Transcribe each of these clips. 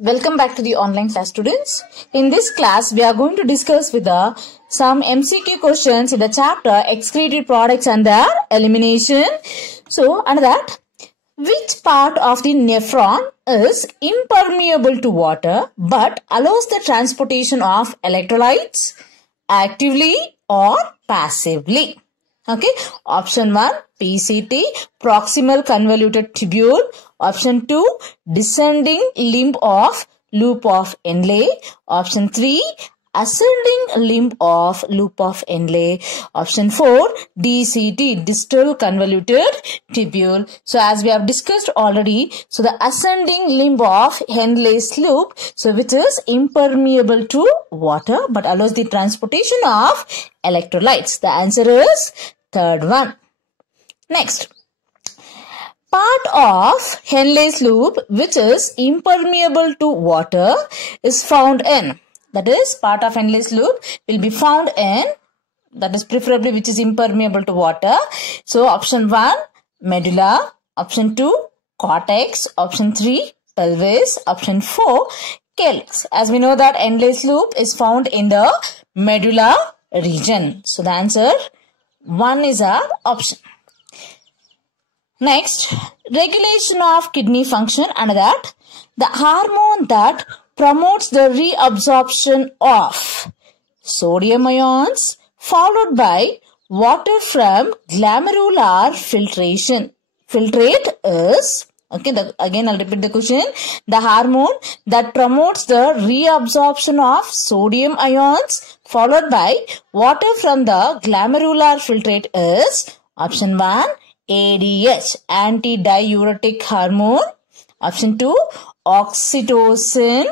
Welcome back to the online class, students. In this class, we are going to discuss with some MCQ questions in the chapter excreted products and their elimination. So, under that, which part of the nephron is impermeable to water but allows the transportation of electrolytes actively or passively? Okay, option 1, PCT, proximal convoluted tubule. Option 2, descending limb of loop of Henle. Option 3, ascending limb of loop of Henle. Option 4, DCT, distal convoluted tubule. So as we have discussed already, so the ascending limb of Henle's loop, so which is impermeable to water but allows the transportation of electrolytes. The answer is third one. Next, part of Henle's loop which is impermeable to water is found in, that is part of Henle's loop will be found in, that is preferably which is impermeable to water. So option 1, medulla. Option 2, cortex. Option 3, pelvis. Option 4, calyx. As we know that Henle's loop is found in the medulla region. So the answer 1 is our option. Next, regulation of kidney function, and that the hormone that promotes the reabsorption of sodium ions followed by water from glomerular filtration. Filtrate is, okay, again I'll repeat the question. The hormone that promotes the reabsorption of sodium ions followed by water from the glomerular filtrate is option 1, ADH, antidiuretic hormone. Option 2, oxytocin.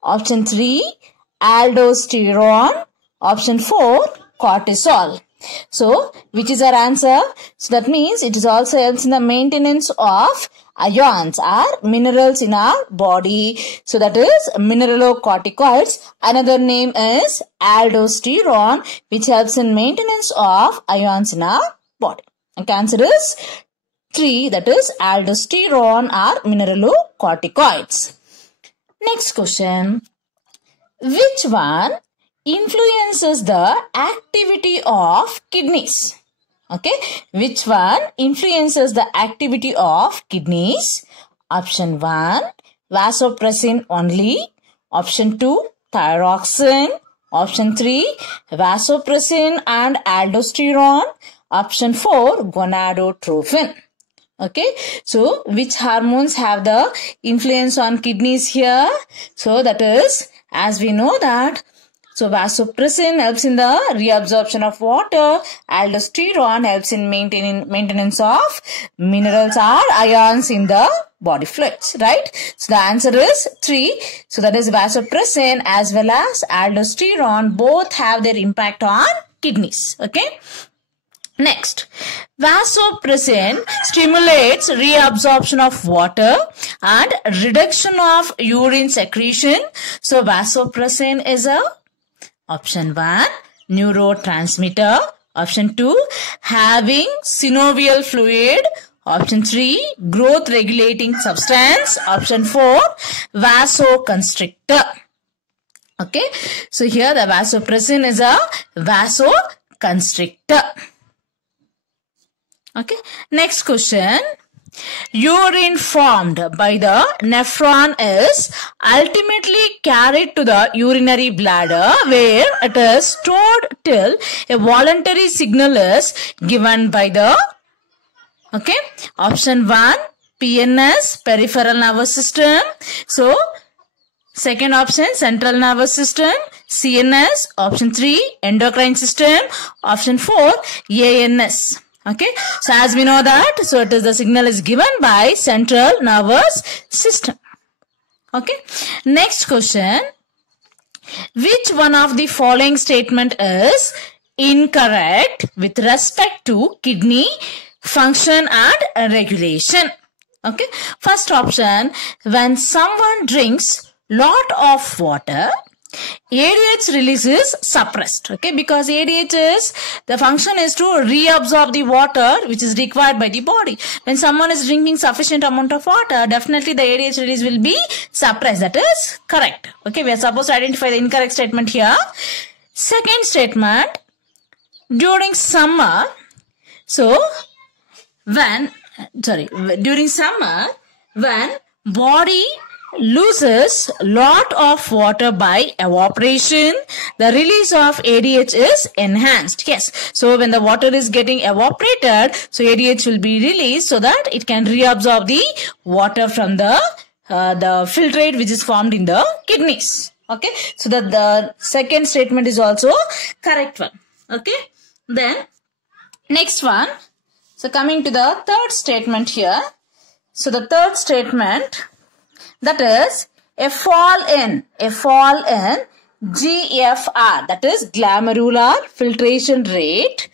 Option 3, aldosterone. Option 4, cortisol. So, which is our answer? So, that means it is also helps in the maintenance of ions or minerals in our body. So, that is mineralocorticoids. Another name is aldosterone, which helps in maintenance of ions in our body. And answer is 3, that is aldosterone or mineralocorticoids. Next question. Which one influences the activity of kidneys? Okay. Which one influences the activity of kidneys? Option 1, vasopressin only. Option 2, thyroxine. Option 3, vasopressin and aldosterone. Option 4, gonadotropin. Okay. So, which hormones have the influence on kidneys here? So, that is, as we know that, so vasopressin helps in the reabsorption of water. Aldosterone helps in maintenance of minerals or ions in the body fluids, right? So, the answer is 3. So, that is vasopressin as well as aldosterone both have their impact on kidneys. Okay. Next, vasopressin stimulates reabsorption of water and reduction of urine secretion. So, vasopressin is a option 1, neurotransmitter. Option 2, having synovial fluid. Option 3, growth regulating substance. Option 4, vasoconstrictor. Okay, so here the vasopressin is a vasoconstrictor. Okay, next question. Urine formed by the nephron is ultimately carried to the urinary bladder where it is stored till a voluntary signal is given by the, okay, option 1, PNS, peripheral nervous system. So, second option, central nervous system. CNS, option 3, endocrine system. Option 4, ANS. Okay, so as we know that, so it is the signal is given by central nervous system. Okay, next question. Which one of the following statement is incorrect with respect to kidney function and regulation? Okay, first option, when someone drinks lot of water, ADH release is suppressed, okay, because ADH is, the function is to reabsorb the water which is required by the body. When someone is drinking sufficient amount of water, definitely the ADH release will be suppressed. That is correct. Okay, we are supposed to identify the incorrect statement here. Second statement, during summer, during summer, when body loses lot of water by evaporation, the release of ADH is enhanced. Yes, so when the water is getting evaporated, so ADH will be released so that it can reabsorb the water from the filtrate which is formed in the kidneys. Okay, so that the second statement is also correct one. Okay, then next one. So coming to the third statement here. So the third statement, that is a fall in GFR, that is glomerular filtration rate,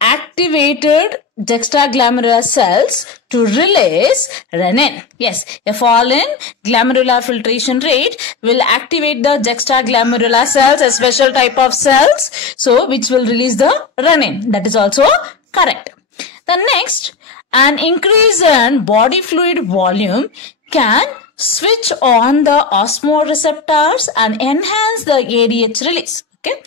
activated juxtaglomerular cells to release renin. Yes, a fall in glomerular filtration rate will activate the juxtaglomerular cells, a special type of cells, so which will release the renin. That is also correct. The next, an increase in body fluid volume can switch on the osmoreceptors and enhance the ADH release. Okay,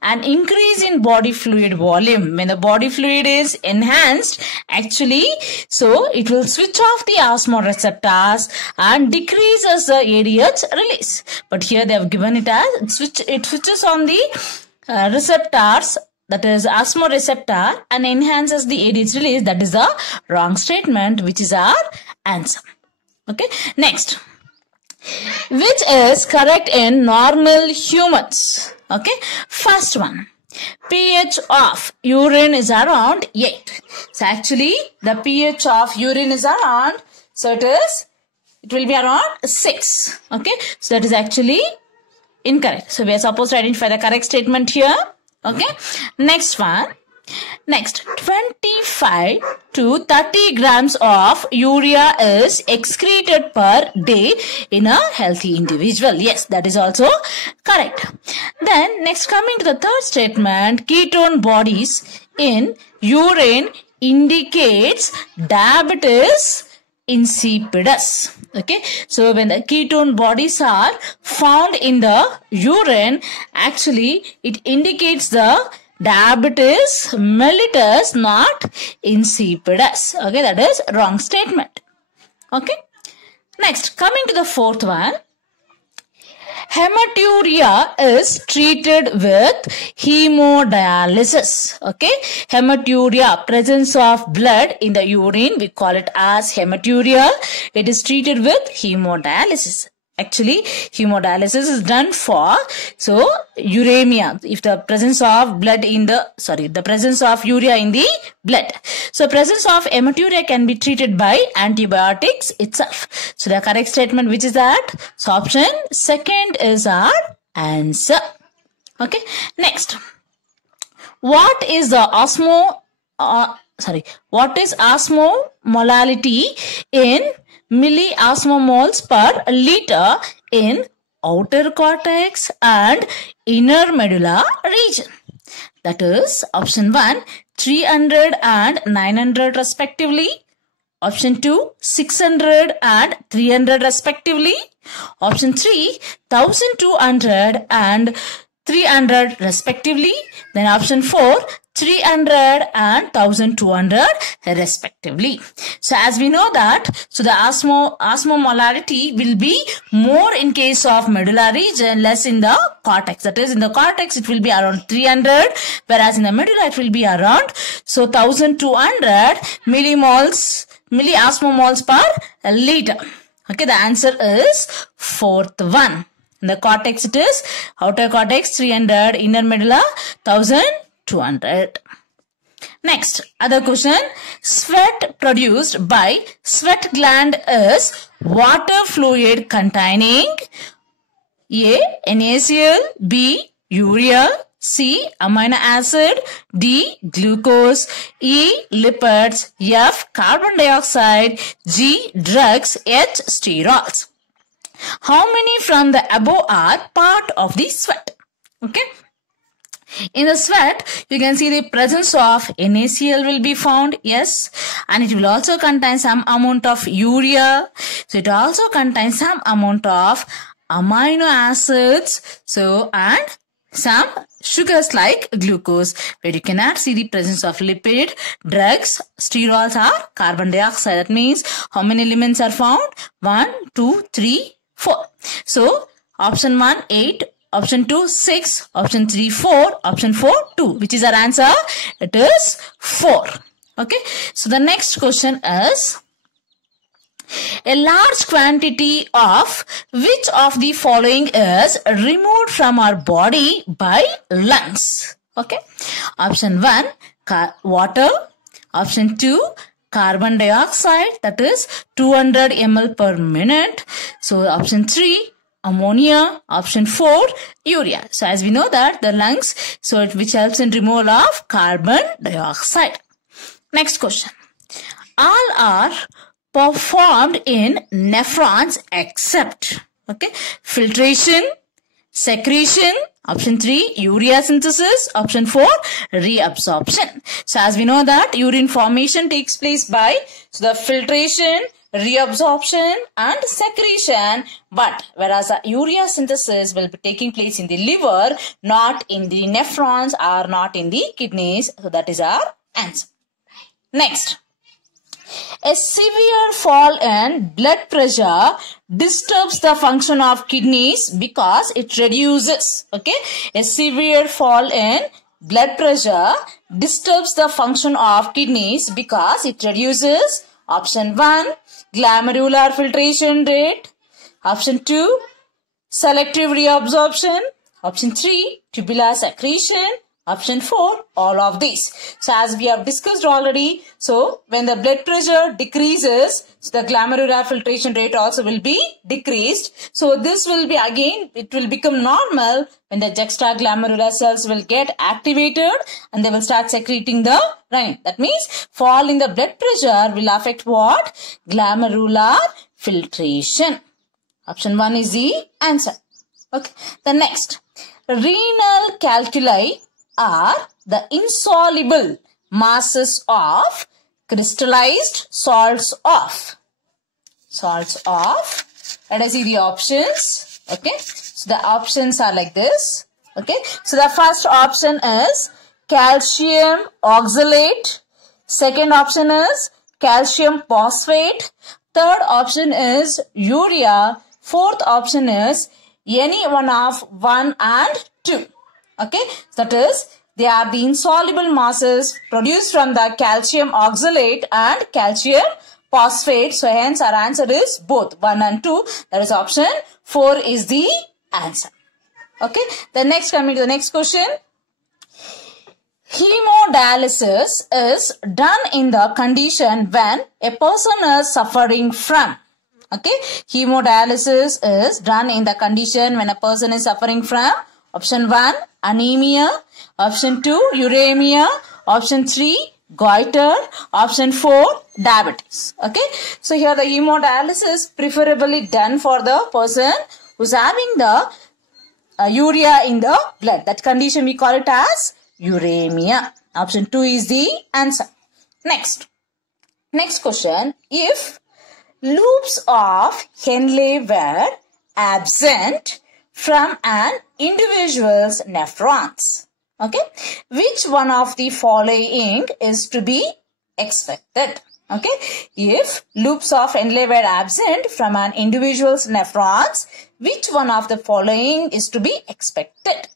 an increase in body fluid volume, when the body fluid is enhanced, actually, so it will switch off the osmoreceptors and decreases the ADH release. But here they have given it as it switches on the receptors, that is osmoreceptor, and enhances the ADH release. That is the wrong statement, which is our answer. Okay, next, which is correct in normal humans? Okay, first one, pH of urine is around 8. So actually the pH of urine is around, so it will be around 6. Okay, so that is actually incorrect. So we are supposed to identify the correct statement here. Okay, next one. Next, 25 to 30 grams of urea is excreted per day in a healthy individual. Yes, that is also correct. Then next, coming to the third statement, ketone bodies in urine indicates diabetes insipidus. Okay, so when the ketone bodies are found in the urine, actually it indicates the diabetes mellitus, not insipidus. Okay, that is wrong statement. Okay, next, coming to the fourth one, hematuria is treated with hemodialysis. Okay, hematuria, presence of blood in the urine, we call it as hematuria. It is treated with hemodialysis. Actually, hemodialysis is done for, so, uremia, if the presence of blood in the presence of urea in the blood. So, presence of hematuria can be treated by antibiotics itself. So, the correct statement, which is that? So, option second is our answer. Okay, next. What is the osmolality in milliosmomoles per liter in outer cortex and inner medulla region? That is option 1, 300 and 900 respectively. Option 2, 600 and 300 respectively. Option 3, 1200 and 300 respectively. Then option 4, 300 and 1200 respectively. So as we know that, so the osmomolarity will be more in case of medulla region, less in the cortex. That is, in the cortex it will be around 300, whereas in the medulla it will be around, so 1200 milliosmomoles per liter. Okay, the answer is fourth one. In the cortex it is, outer cortex 300, inner medulla 1200. Next, other question. Sweat produced by sweat gland is water fluid containing A, NaCl, B, urea, C, amino acid, D, glucose, E, lipids, F, carbon dioxide, G, drugs, H, sterols. How many from the above are part of the sweat? Okay. In the sweat, you can see the presence of NaCl will be found, yes, and it will also contain some amount of urea. So it also contains some amount of amino acids, so and some sugars like glucose, where you cannot see the presence of lipid, drugs, sterols or carbon dioxide. That means how many elements are found? 1, 2, 3, 4. So option 1, 8. Option 2, 6. Option 3, 4. Option 4, 2. Which is our answer? It is 4. Okay. So the next question is, a large quantity of which of the following is removed from our body by lungs? Okay. Option 1, water. Option 2, carbon dioxide, that is 200 ml per minute. So option 3, ammonia. Option 4, urea. So as we know that the lungs, so which helps in removal of carbon dioxide. Next question. All are performed in nephrons except, okay, filtration, secretion. Option 3, urea synthesis. Option 4, reabsorption. So as we know that urine formation takes place by the filtration, reabsorption and secretion, but whereas the urea synthesis will be taking place in the liver, not in the nephrons or not in the kidneys. So that is our answer. Next, a severe fall in blood pressure disturbs the function of kidneys because it reduces, okay, a severe fall in blood pressure disturbs the function of kidneys because it reduces. Option 1, glomerular filtration rate. Option 2, selective reabsorption. Option 3, tubular secretion. Option 4, all of these. So as we have discussed already, so when the blood pressure decreases, so the glomerular filtration rate also will be decreased. So this will be again, it will become normal when the juxtaglomerular cells will get activated and they will start secreting the urine. That means fall in the blood pressure will affect what? Glomerular filtration. Option 1 is the answer. Okay. The next, renal calculi are the insoluble masses of crystallized salts of. Let us see the options. Okay. So the options are like this. Okay. So the first option is calcium oxalate. Second option is calcium phosphate. Third option is urea. Fourth option is any one of 1 and 2. Okay, that is, they are the insoluble masses produced from the calcium oxalate and calcium phosphate. So hence our answer is both 1 and 2. That is option 4 is the answer. Okay, the next, coming to the next question. Hemodialysis is done in the condition when a person is suffering from. Okay, hemodialysis is done in the condition when a person is suffering from. Option 1, anemia. Option 2, uremia. Option 3, goiter. Option 4, diabetes. Okay. So here the hemodialysis preferably done for the person who's having the urea in the blood. That condition we call it as uremia. Option 2 is the answer. Next question. If loops of Henle were absent from an individual's nephrons, okay, which one of the following is to be expected? Okay, if loops of Henle were absent from an individual's nephrons, which one of the following is to be expected?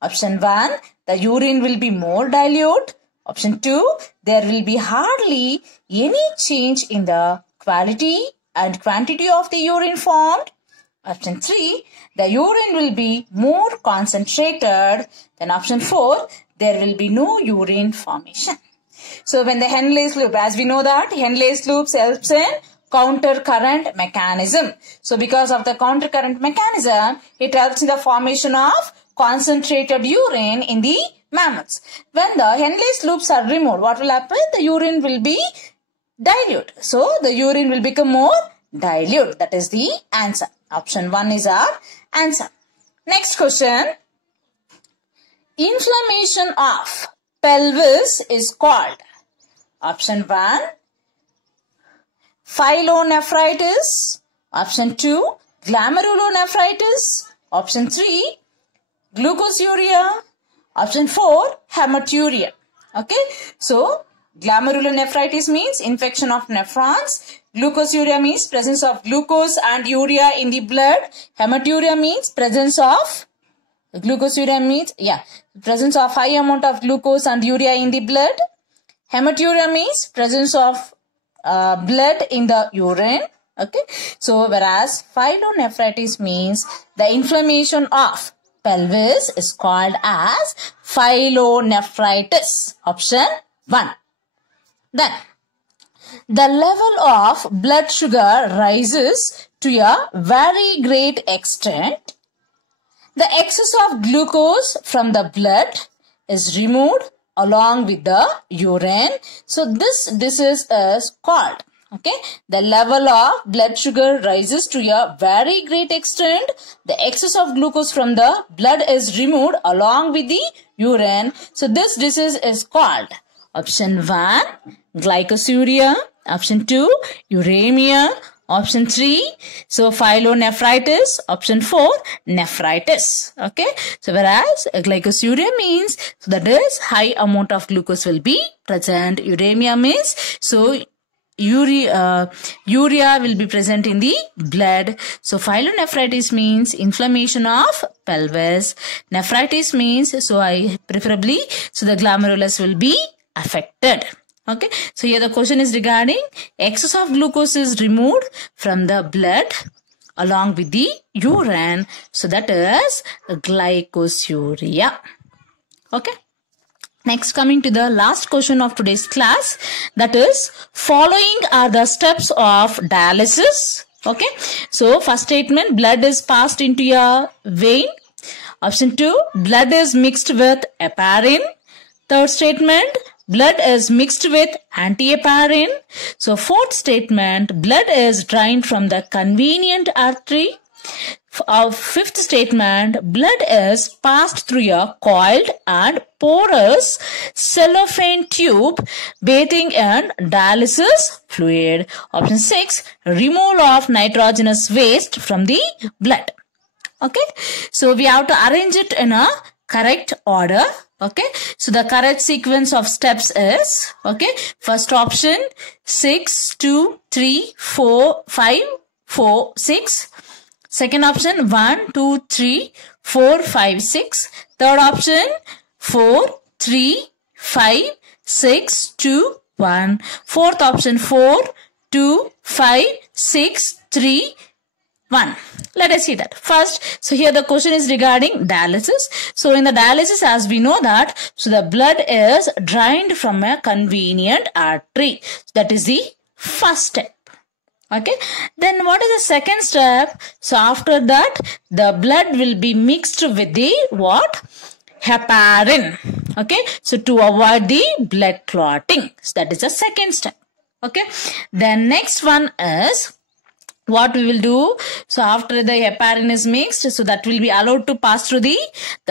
Option 1, the urine will be more dilute. Option 2, there will be hardly any change in the quality and quantity of the urine formed. Option 3, the urine will be more concentrated. Then option 4, there will be no urine formation. So when the Henle's loop, as we know that Henle's loop helps in counter current mechanism. So because of the counter current mechanism, it helps in the formation of concentrated urine in the mammals. When the Henle's loops are removed, what will happen? The urine will be dilute. So the urine will become more dilute. That is the answer. Option 1 is our answer. Next question. Inflammation of pelvis is called. Option 1, pyelonephritis. Option 2, glomerulonephritis. Option 3, glucosuria. Option 4, hematuria. Okay, so glomerulonephritis means infection of nephrons. Glucosuria means presence of glucose and urea in the blood. Hematuria means presence of presence of high amount of glucose and urea in the blood. Hematuria means presence of blood in the urine. Okay, so whereas pyelonephritis means the inflammation of pelvis is called as pyelonephritis. Option 1. Then, the level of blood sugar rises to a very great extent. The excess of glucose from the blood is removed along with the urine. So this disease is called. Okay, the level of blood sugar rises to a very great extent. The excess of glucose from the blood is removed along with the urine. So this disease is called. Option 1, glycosuria. Option 2, uremia. Option 3, so pyelonephritis. Option 4, nephritis. Okay, so whereas glycosuria means, so that is high amount of glucose will be present. Uremia means, so urea will be present in the blood. So pyelonephritis means inflammation of pelvis. Nephritis means, so preferably, so the glomerulus will be affected. Okay, so here the question is regarding excess of glucose is removed from the blood along with the urine. So that is glycosuria. Okay. Next, coming to the last question of today's class, that is, following are the steps of dialysis. Okay, so first statement, blood is passed into a vein. Option 2, blood is mixed with heparin. Third statement, blood is mixed with antiheparin. So fourth statement, blood is drained from the convenient artery. Fifth statement, blood is passed through a coiled and porous cellophane tube bathing in dialysis fluid. Option 6, removal of nitrogenous waste from the blood. Okay, so we have to arrange it in a correct order. Okay, so the correct sequence of steps is, okay, first option 6, 2, 3, 4, 5, 4, 6. Second option 1, 2, 3, 4, 5, 6. Third option 4, 3, 5, 6, 2, 1. Fourth option 4, 2, 5, 6, 3, 1. Let us see that. First, so here the question is regarding dialysis. So in the dialysis, as we know that, so the blood is drained from a convenient artery. That is the first step. Okay. Then what is the second step? So after that, the blood will be mixed with the what? Heparin. Okay. So to avoid the blood clotting. So that is the second step. Okay. Then next one is, what we will do, so after the heparin is mixed, so that will be allowed to pass through the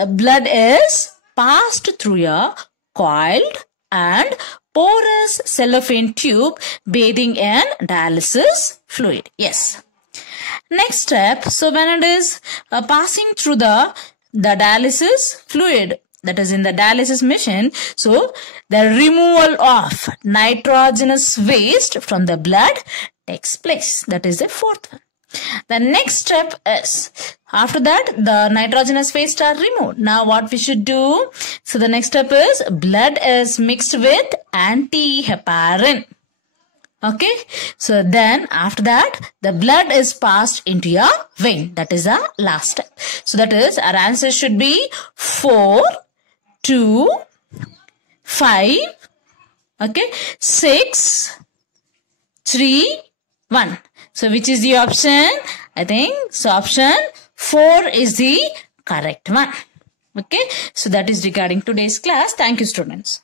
blood is passed through a coiled and porous cellophane tube bathing in dialysis fluid. Yes. Next step, so when it is passing through the dialysis fluid, that is in the dialysis machine, so the removal of nitrogenous waste from the blood takes place. That is the fourth one. The next step is, after that, the nitrogenous waste are removed. Now what we should do? So the next step is, blood is mixed with antiheparin. Okay. So then after that, the blood is passed into a vein. That is the last step. So that is, our answer should be 4, 2, 5, okay, 6, 3, 1. So which is the option? I think so option 4 is the correct one. Okay. So that is regarding today's class. Thank you, students.